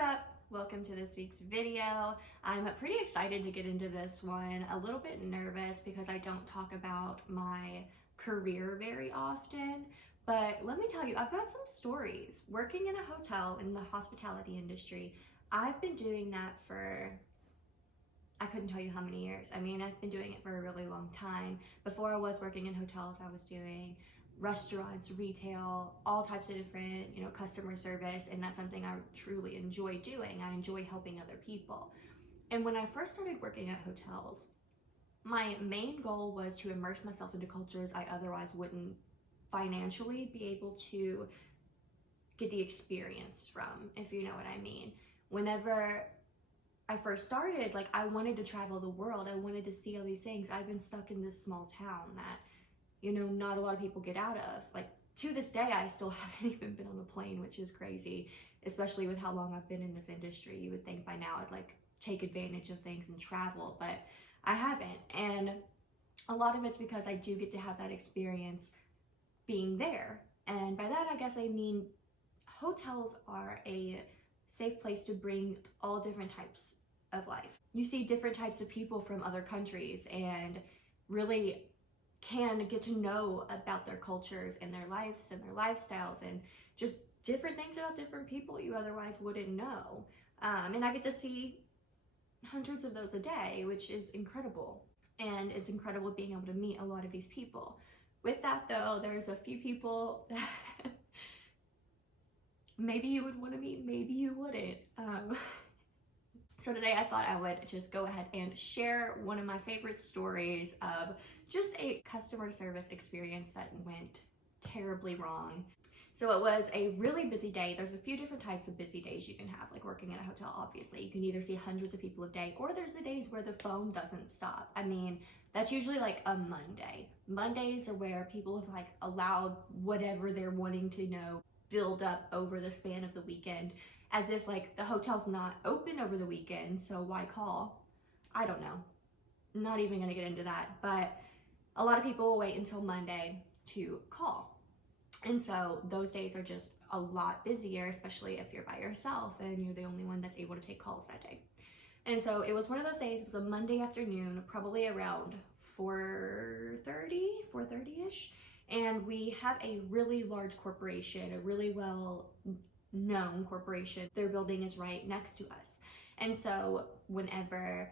What's up? Welcome to this week's video. I'm pretty excited to get into this one. A little bit nervous because I don't talk about my career very often, but let me tell you, I've got some stories. Working in a hotel in the hospitality industry, I've been doing that for, I couldn't tell you how many years. I mean, I've been doing it for a really long time. Before I was working in hotels, I was doing restaurants, retail, all types of different, customer service, and that's something I truly enjoy doing. I enjoy helping other people. And when I first started working at hotels, my main goal was to immerse myself into cultures I otherwise wouldn't financially be able to get the experience from, if you know what I mean. Whenever I first started, I wanted to travel the world. I wanted to see all these things. I've been stuck in this small town that not a lot of people get out of. To this day, I still haven't even been on a plane, which is crazy, especially with how long I've been in this industry. You would think by now I'd take advantage of things and travel, but I haven't. And a lot of it's because I do get to have that experience being there. And by that, I guess I mean hotels are a safe place to bring all different types of life. You see different types of people from other countries and really can get to know about their cultures and their lives and their lifestyles and just different things about different people you otherwise wouldn't know. And I get to see hundreds of those a day, which is incredible. And it's incredible being able to meet a lot of these people. With that though, there's a few people that maybe you would want to meet, maybe you wouldn't. So today I thought I would just go ahead and share one of my favorite stories of just a customer service experience that went terribly wrong. So it was a really busy day. There's a few different types of busy days you can have, working at a hotel, obviously. You can either see hundreds of people a day, or there's the days where the phone doesn't stop. I mean, that's usually a Monday. Mondays are where people have allowed whatever they're wanting to know build up over the span of the weekend, as if the hotel's not open over the weekend, so why call? I don't know. Not even gonna get into that, but a lot of people will wait until Monday to call. And so those days are just a lot busier, especially if you're by yourself and you're the only one that's able to take calls that day. And so it was one of those days. It was a Monday afternoon, probably around 4:30-ish. And we have a really large corporation, a really well-known corporation. Their building is right next to us. And so whenever,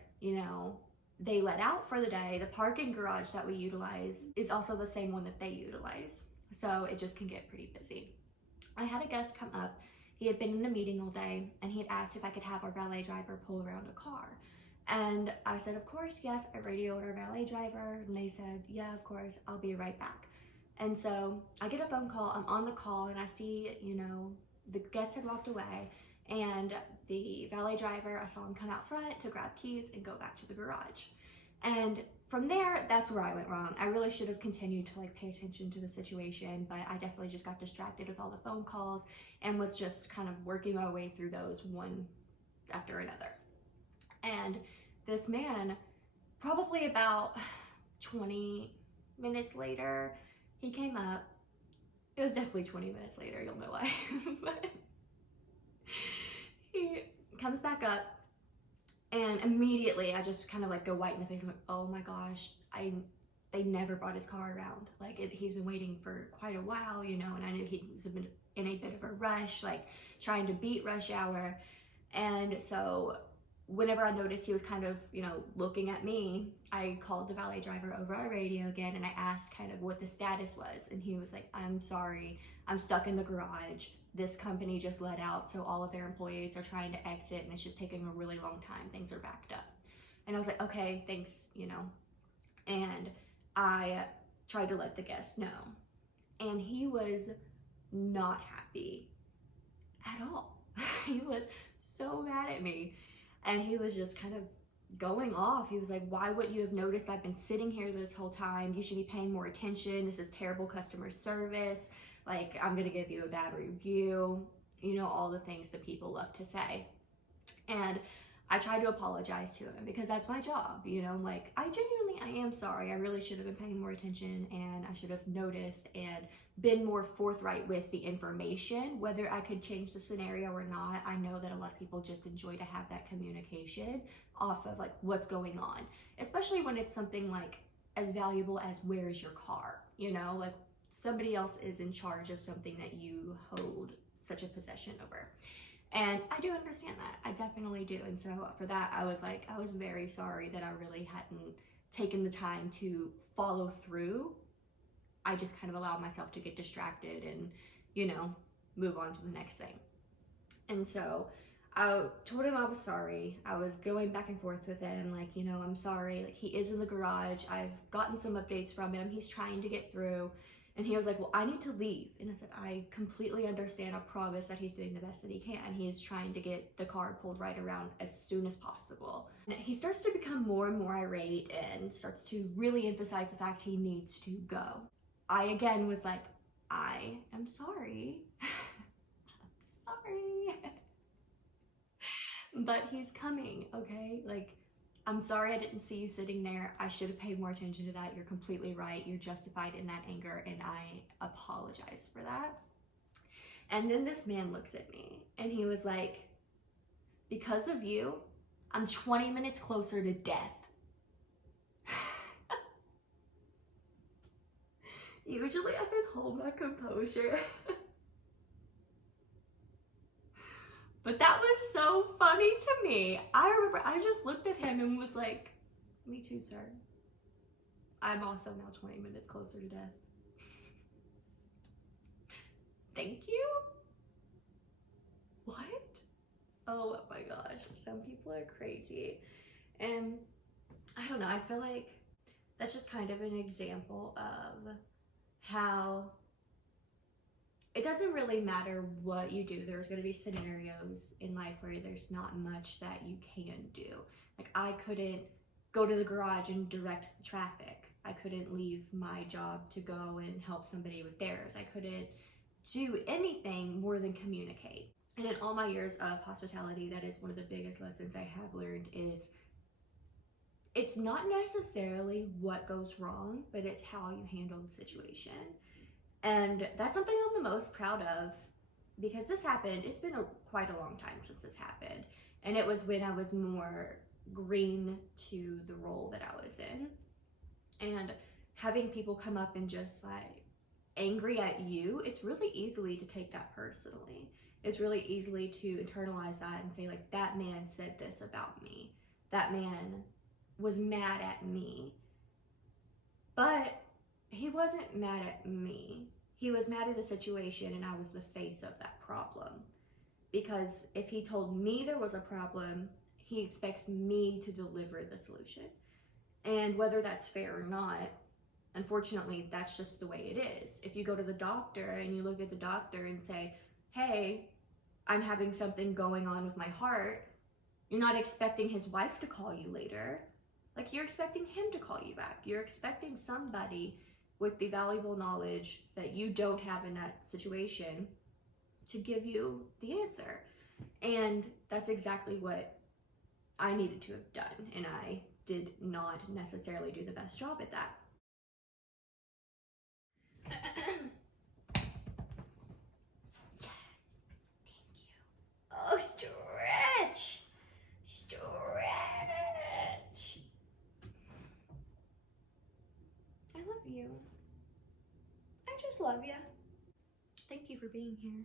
they let out for the day, the parking garage that we utilize is also the same one that they utilize. So it just can get pretty busy. I had a guest come up. He had been in a meeting all day and he had asked if I could have our valet driver pull around a car. And I said, of course, yes. I radioed our valet driver and they said, yeah, of course, I'll be right back. And so I get a phone call, I'm on the call and I see, the guest had walked away and the valet driver, I saw him come out front to grab keys and go back to the garage. And from there, that's where I went wrong. I really should have continued to pay attention to the situation, but I definitely just got distracted with all the phone calls and was just kind of working my way through those one after another. And this man, probably about 20 minutes later, he came up. It was definitely 20 minutes later, you'll know why. But he comes back up and immediately I just kind of go white in the face. I'm like, oh my gosh, they never brought his car around. He's been waiting for quite a while, and I knew he was in a bit of a rush, trying to beat rush hour. And so whenever I noticed he was kind of, looking at me, I called the valet driver over our radio again and I asked kind of what the status was. And he was like, I'm sorry, I'm stuck in the garage. This company just let out, so all of their employees are trying to exit and it's just taking a really long time. Things are backed up. And I was like, okay, thanks, And I tried to let the guest know. And he was not happy at all. He was so mad at me. And he was just kind of going off. He was like, why wouldn't you have noticed I've been sitting here this whole time? You should be paying more attention. This is terrible customer service. I'm gonna give you a bad review. All the things that people love to say. And I tried to apologize to him because that's my job. I am sorry. I really should have been paying more attention and I should have noticed and been more forthright with the information, whether I could change the scenario or not. I know that a lot of people just enjoy to have that communication off of like what's going on, especially when it's something like as valuable as where is your car, you know, like somebody else is in charge of something that you hold such a possession over. And I do understand that. I definitely do. And so for that, I was very sorry that I really hadn't taken the time to follow through. I just kind of allowed myself to get distracted and, you know, move on to the next thing. And so I told him I was sorry. I was going back and forth with him, like, you know, I'm sorry. Like, he is in the garage. I've gotten some updates from him. He's trying to get through. And he was like, well, I need to leave. And I said, I completely understand. I promise that he's doing the best that he can. He is trying to get the car pulled right around as soon as possible. And he starts to become more and more irate and starts to really emphasize the fact he needs to go. I again was like, I am sorry. I'm sorry. But he's coming, okay? Like, I'm sorry I didn't see you sitting there. I should have paid more attention to that. You're completely right. You're justified in that anger, and I apologize for that. And then this man looks at me, and he was like, because of you, I'm 20 minutes closer to death. Usually I can hold my composure. But that was so funny to me. I remember I just looked at him and was like, me too, sir. I'm also now 20 minutes closer to death. Thank you? What? Oh my gosh, some people are crazy. And I don't know, I feel like that's just kind of an example of how it doesn't really matter what you do. There's going to be scenarios in life where there's not much that you can do. Like, I couldn't go to the garage and direct the traffic. I couldn't leave my job to go and help somebody with theirs. I couldn't do anything more than communicate. And in all my years of hospitality, that is one of the biggest lessons I have learned is it's not necessarily what goes wrong, but it's how you handle the situation. And that's something I'm the most proud of, because this happened, it's been quite a long time since this happened. And it was when I was more green to the role that I was in. And having people come up and just like angry at you, it's really easily to take that personally. It's really easily to internalize that and say, like, that man said this about me. That man was mad at me. But he wasn't mad at me. He was mad at the situation, and I was the face of that problem. Because if he told me there was a problem, he expects me to deliver the solution. And whether that's fair or not, unfortunately, that's just the way it is. If you go to the doctor and you look at the doctor and say, hey, I'm having something going on with my heart, you're not expecting his wife to call you later. Like, you're expecting him to call you back. You're expecting somebody with the valuable knowledge that you don't have in that situation to give you the answer. And that's exactly what I needed to have done. And I did not necessarily do the best job at that. Yes, thank you. Oh, stretch. I love you. I just love you. Thank you for being here.